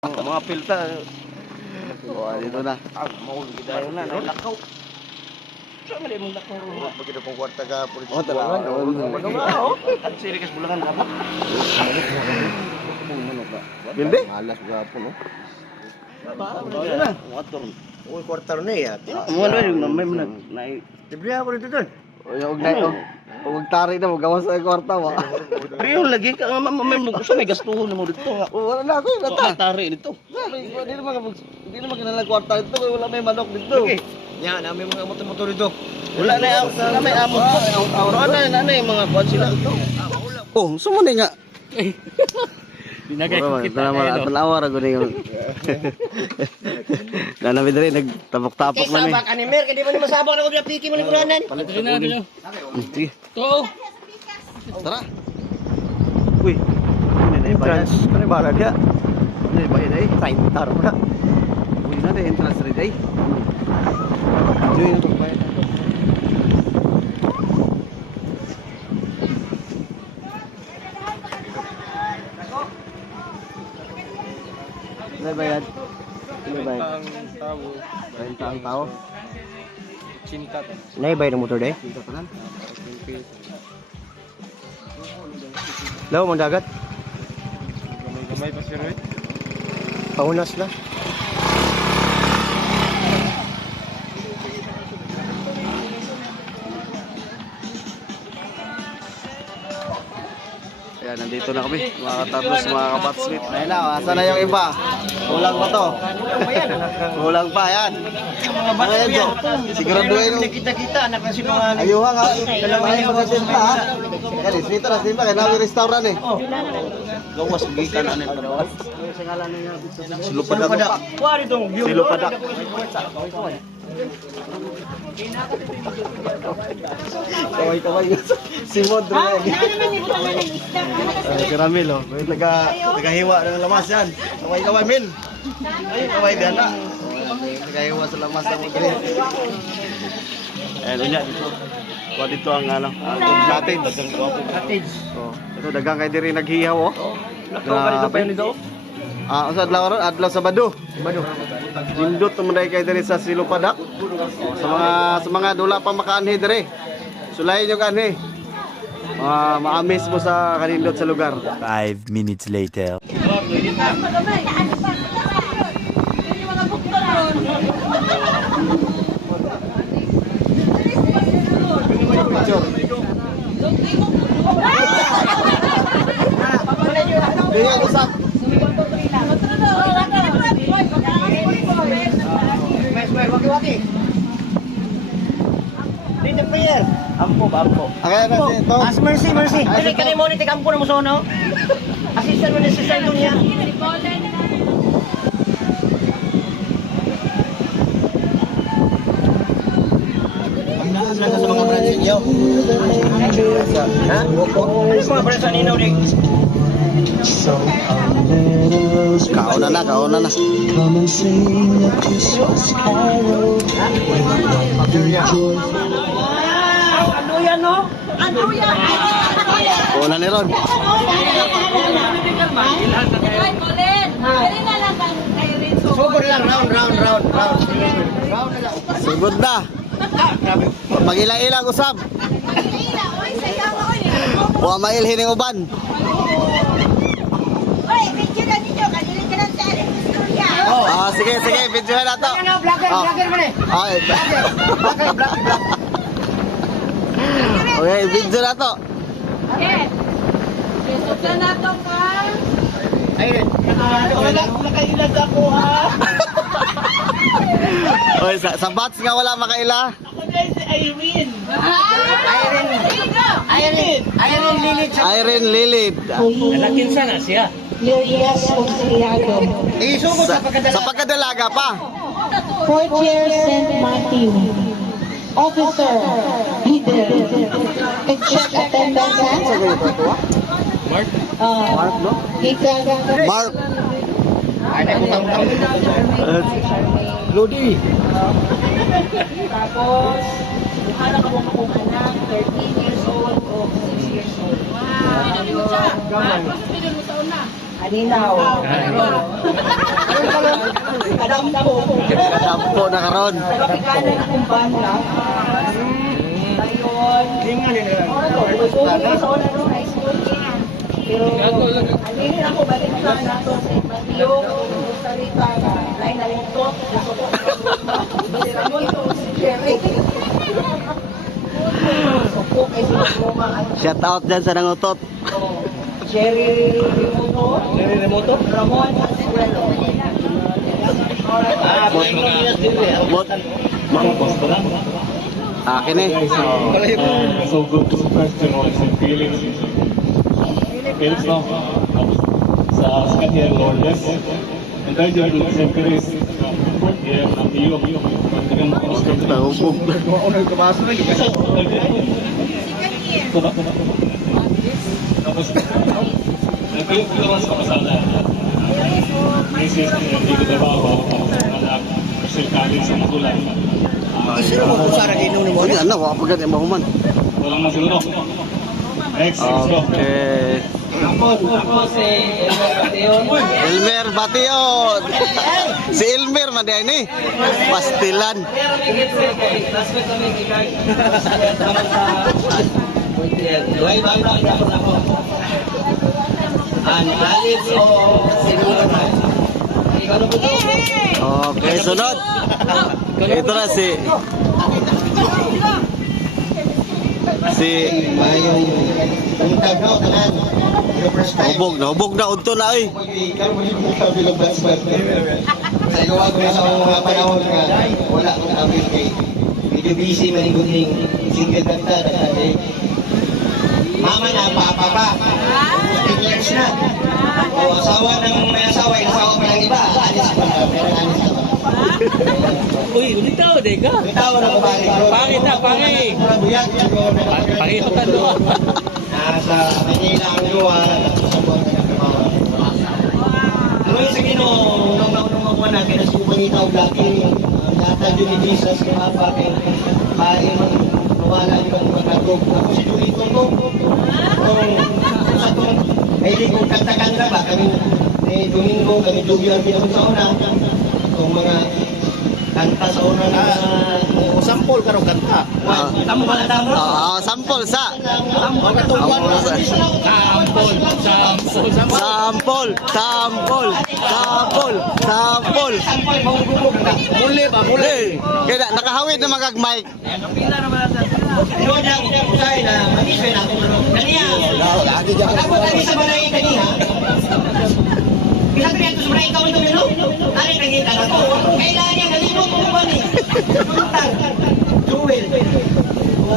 Mga pilta. Dito na. Ayaw na, nakaw. Saan mali mong nakaw? Pagkita pong kwarta ka, pulit Oh, talaga. At sirikas bulakan ka ba? Bildi? Malas gapo, no? Ayaw na. Motor. Uy, kwarta rin eh. Wala yung may nai. Libre ako dito doon. Huwag tari na, huwag gawas sa kwarta ba? Pero lagi ka may may gastuhon mo dito. Wala na ako yun, nata. Tari dito. Hindi naman kinalang kwarta dito, wala may manok dito. Yan, namin mga motor-motor dito. Wala na yung may amot ko. Ano yung mga buwan sila ito? Oh, sumuni nga. Dinagay ko kita At malawar ako na yung... Nanamid rin, nagtapok-tapok Kay man eh. sabak, animer, kaya di ba naman sabak na kung pinapiki mo ni Kuranan? Palitin na natin. Sige, To. tara. Uy, ano na yung bayad? Ano yung bala dia? Ano yung bayad eh? Kaintar mo na. Uy, na na entrance rin eh. Enjoy na itong bayad na ito. Ano bayad? Ano bayad? Ang tao. 20 ang tao. Cinta to. Naibay ng motor deh. Cinta tanan. Law, mong dagat. Gamay-gamay pa si Roy. Paunas na. Ayan, nandito na kami, mga katablos, mga kabatsmith. Ayun na, asa na yung iba? Kulang pa to. Kulang pa, yan. Ayan to. Siguraduhin yung... Kita-kita, anak na si mga... Ayuha nga. Ayun magkasimpa, ha? Yan, isnita na simpa, kaya namin restaurant eh. Gawas gikan ano yung gawas. Silupadak. Wah, ditong view. Silupadak. Kaway-kaway. Si Mod rin. Si Ramil, oh. May tagahiwa ng lamas yan. Kaway-kaway, Mil. Ay, kaway din na. Tagahiwa sa lamas ng Mod rin. Ayan, unya dito. Kuha dito ang ano, ang cottage. Cottage. Oh, ito dagang kay diri naghihaw, oh. Nakaw pa yun dito. Sa adlaw Sabado. Dindot tumunday kay diri sa Silupadak. Oh, sa mga dula pa makaanhi diri. Sulayin yung kanhi. Maamis mo sa kanindot sa lugar. 5 minutes later. Picture. Dili usap. Waki-waki. Dito player. Ampo. Akaya na si to. As mercy. Dili ka na mo ni tikampo na mo sono. Assistant mo ni assistant niya. Sa mga branch niyo. Ha? Ano mga branch ninyo ni? Kauna na. Ano yan no? Una ni Ron. Sugod lang round. Sugod na. Magila-ilang usab. Wa mailhin ng uban. Sige, videohan na to. Vlogger mo ni. Okay, video na to. Ayun. Nakailag ako ha. Oy, sa bats nga wala makaila. Irene Lilith. Lilid. Nakinsa na siya. Isugod sa pagkadala. Sa pagkadalaga pa. Fourth year St. Matthew. Officer, leader. Check attendance. Mark. Mark, no? Mark. Lodi. Tapos, Buhala ka mo kung anak, 13 years old o 6 years old. Wow! Kanina, Sampo na karon. Pero pagkano na kung banda. Ayun. Sa una nung high school yan. Pero, alin ako balik sa nato sa Matiyong, sa Rita, lain na rin ito. Si Ramon to, si Jerry. Sukok ay si Roma. Shout out dyan sa nangutot. Jerry Remoto. Ramon. Bot. Akin eh. So good to question what is feelings. Feelings no? Sa Scottier Lourdes. And tayo dyan doon sa Chris. Yeah, ng iyo. Magdagang makakasal. Tahubog. Tapos, nagkayo ko naman sa kasala. Mrs. Hindi ko trabaho. Anak. Kasi kanin sa magulang. Sino mo kung saan nag-inom ni mo? Ano na, wala pa ganyan mahuman. Walang masiguro. Next, let's go. Okay. Ako si Elmer Bation. Si Elmer man din ni. Pastilan. Okay, sunod. Ito na si hubog na unto na eh. Sa gawa ko na sa mga panahon nga wala ko na amin kay medyo busy maniguning single kanta na mama na papa pa 15 years na o asawa ng may asawa inasawa pa ng iba alis pa na pero alis na pa Uy, unitaw, dega. bitaw na babae bro Pangit na, pangit. buyag Pangit ka doon. nasa Manila ang luwa sa buwan na nagkamawa ano yung sige no nung nakuha na kinasupan itaw laki natag yun ni Jesus kaya pa kay kain nawala yung mga tog ako si Julie Tondo sa itong may ligong kanta-kanta ba kami may Domingo kami Julian pinakon sa una itong mga kanta sa una na Sampol ka rin kanta. tamo ba na tamo? Sampol sa Tamo ka itong Sampol sa Sampol, sampol, sampol. Sampol, sampol, sampol, sampol. sampol mangugulog ka Muli ba? Muli. Hey, kaya nakahawid na magag-mic. Doon lang usay na mag-isay na kaniya ako tani sa balay kaniya Sabi niya, sa ikaw ito, no? Ano yung nangita na to? Kailangan niya, nalino mo ba ni? Puntang, Jewel.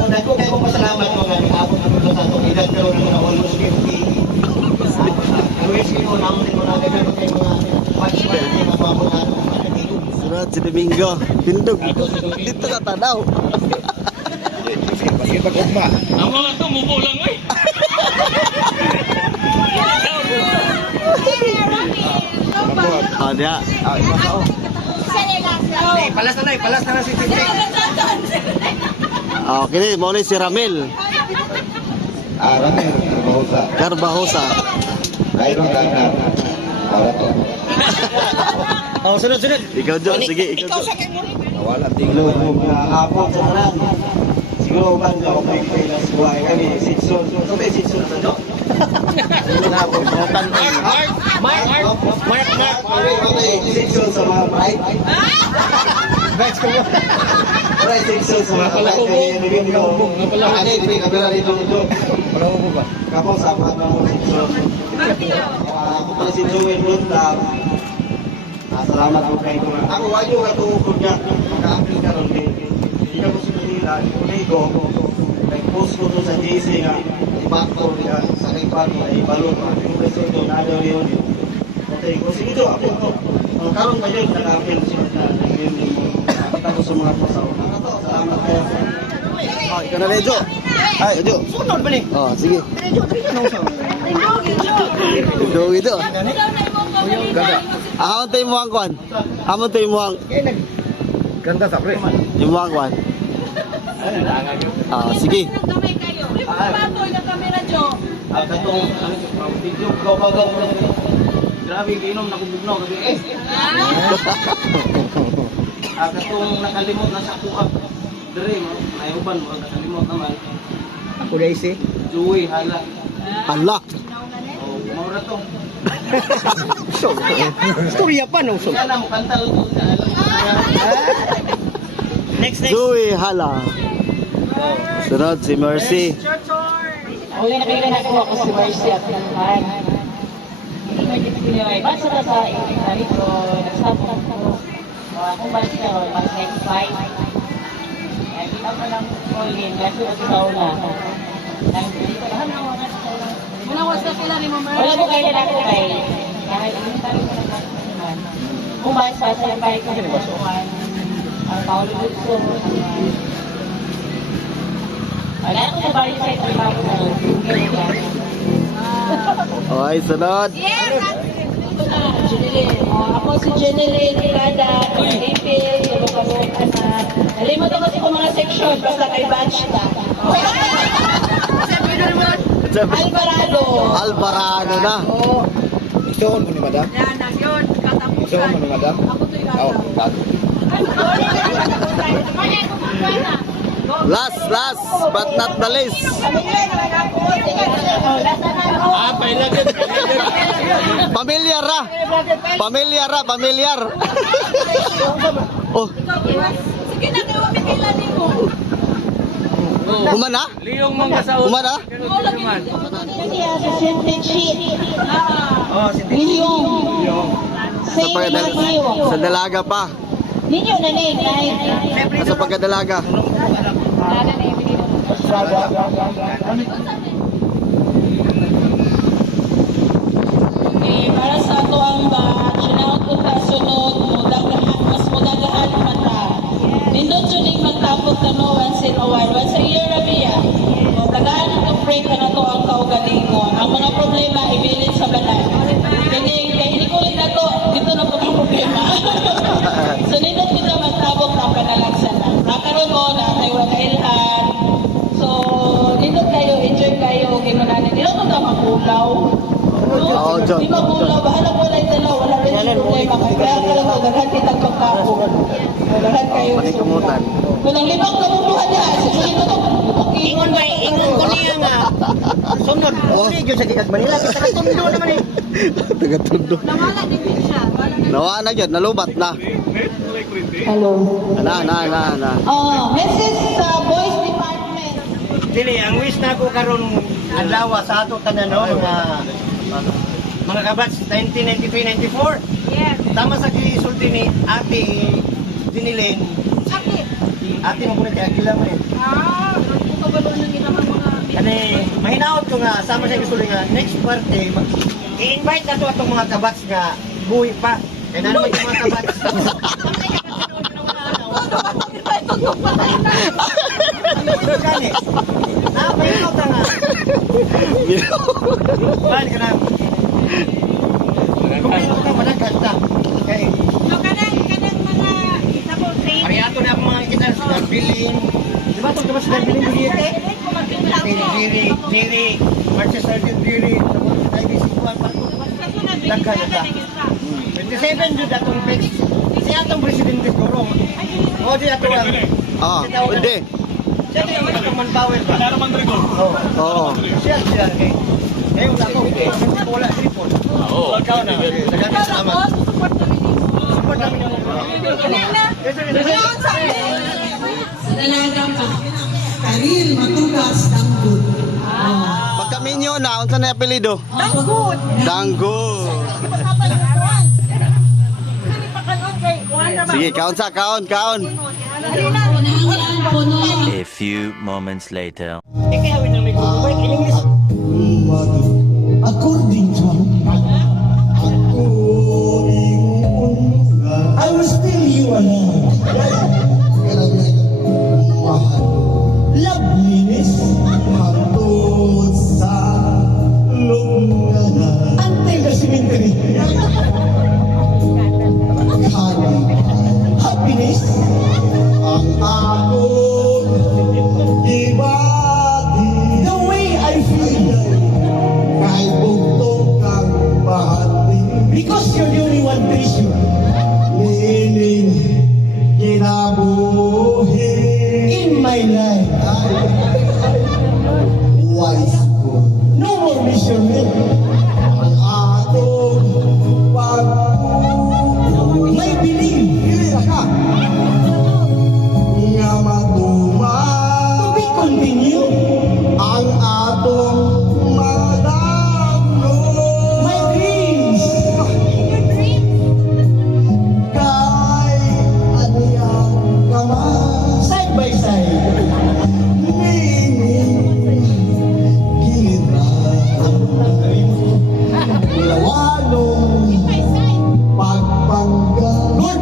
Nagko kayo kong pasalamat mo nga, abot ako sa ato, edad pero naman ako, almost 50. Always kayo, naman mo na kayo kayo mga watchman, mga pamamahan, mga nagiging. Surat si Domingo. Pindog. Dito ka tanaw. Ang mga ito, mubo lang, uy. Oh, dia. Palas na si Titi. Oh, kini mo ni si Ramil Ramel, Bahusa. Carbajosa. Mayroon ka na. Para to. Oh, sunod. Ikaw Jo, sige, ikaw Jo. Wala tinglo ng hapon sa tanan. Siguro man daw may kailas buhay kami Sitson. So may Sitson na to. Mark. Sitson sa mga bright. Bright ko. Bright Sitson sa mga bright. Ano yung kabila dito ito? Kapag sa mga mga Sitson. Ako pala si Joel Blundam. Salamat po kayo. Ako wayo ka tuukod niya. Maka-apply ka ron din. Hindi ka po sa Manila. Kulay ko. Nag-post ko to sa JC nga. I-backdoor niya. Sa iPad na ibalong. Yung resume doon. Nadaw yun. Okay. Kung sige to. Ako. Karoon ba yun? Naka-apply ko siya. Nakita ko sa mga pasaw. Salamat kayo. Oh, ikaw na Jo. Ay, Jo. Sunod ba ni? Oh, sige. Do itu. Ahon tayo mo ang kwan. Ahon tayo mo ang Ganda sa pre. yung mo ang kwan. Ah, sige. Nagkamay kayo. Patoy na kamera, Jo. Ang katong video gaw-gaw grabe kainom na kubugnaw kasi katong nakalimot na sa kuha. Dire mo, may uban mo nakalimot naman. Ako na isi. Joey hala. Hala. Oh, maura to. Storya pa no. Kaya na mo kanta luto sa alam mo. Next. Zoe Hala. Sunod si Mercy. Uli na kayo na ako si Mercy at Kanhan. Basta na sa inari ko, nagsapon ko. Kung balik na ron, mas next fight. Ay, kita pa lang Colin, kasi ako sa una. Wala mo kayo na ako kay. Kahit yung tayo ko na naman. Kung basta sa yung balik ko, ang Paulo Bulso, wala ko sa balik sa ito, bago na ron. Okay, sunod. Ako si Jeneline Tirada, Ipil, Lubakabukan na. Nalimot ako sa mga section, basta kay batch na. Alvarado. Alvarado na. Gusto ko ni madam? Yan, yun, Gusto ko ni madam? Ako to'y Oo, bago. Last but not the least. Pailagin. Pamilyar. Oh, Sige na, kayo kailan mo. humana? Liyong mga sa Humana? Sa Sente Cheat. Liyong. Sa dalaga pa. Ninyo na name, Sa pagkadalaga. Para sa ato ang batch, sinaot ko ka sunod, mas mudagahan mata. Nindot yun yung magtapos na no, once in a while. Once a year na biya. Tagaan ang pray ka na to ang kaugalingon. Ang mga problema, ibilin sa balat. Hindi ko rin na to, dito na po ang problema. So nindot kita magtabok na panalagsan na. Nakaroon mo na tayo wala ilhan. So, nindot kayo, enjoy kayo, ginunanin. Nindot ko ka makulaw. Oo, John. Di makulaw ba? Alam mo lang ito, wala rin yung problema. Kaya ka lang, daghan kitang pagkako. Daghan kayo. Panikumutan. Walang limang kabubuhan niya. Sige na to. Ingon ko niya nga. Sunod. Sige yun sa Gigas Manila. Kita katundo naman eh. Tagatundo. Nawala din siya. Nawa na yun, nalubat na. Hello. Na. This is Boys Department. Dili, ang wish na ako karon adlaw sa ato tanan no mga kabats 1993-94. Yes. Tama sa gisulti ni Ate Dinilin. Ate mo kuno kay Agila man eh. Kung kabalo na nila mga... Kani mahinaot ko nga sama sa gisulti nga next birthday i-invite na to atong mga kabats nga buhi pa. Kaya na naman yung mga kabats. Kani. Mahinaot na nga. Balik ka na. Kumpleto ka managkanta. Okay. No, kanang mga double train. Pariato na akong mga kita sa Darbiling. Di ba itong kabats sa Darbiling Juliette? Jerry, Manchester Jerry, sa IBC Kuan, Daghan na ta. 27 jud atong fix. Si atong presidente siguro. O di ato ang Hindi. siya di atong manpower ba? Oo. Siya kay. Ngayon ako wala tripod. Oo. Ikaw na. Daghang salamat. Support namin yung Karil Matugas Danggod. Pagka minyo na, unsa na yung apelido? Danggod. Danggod. Sige, kaon. A few moments later. ikayawin na may gulay. English. According to I will still you alone. Loveliness hangtod sa lungganan. Antay ka cemetery. Happiness ang akong ibati. The way I feel kahit bugtong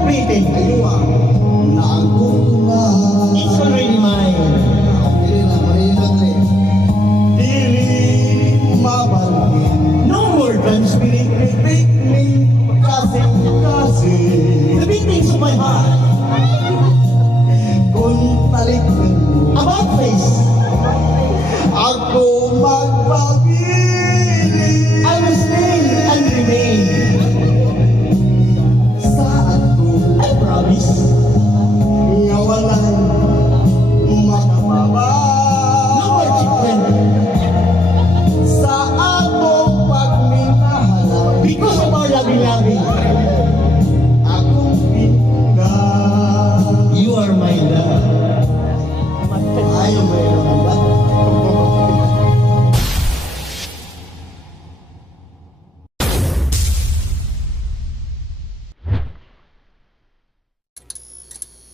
completed. Ayuang na ang tunay. It's already mine. Pili na, marilang rin. Dili mabalhin. No more transpiring. Picnic, kasi. The beatings of my heart. Kung talikdan mo. About face.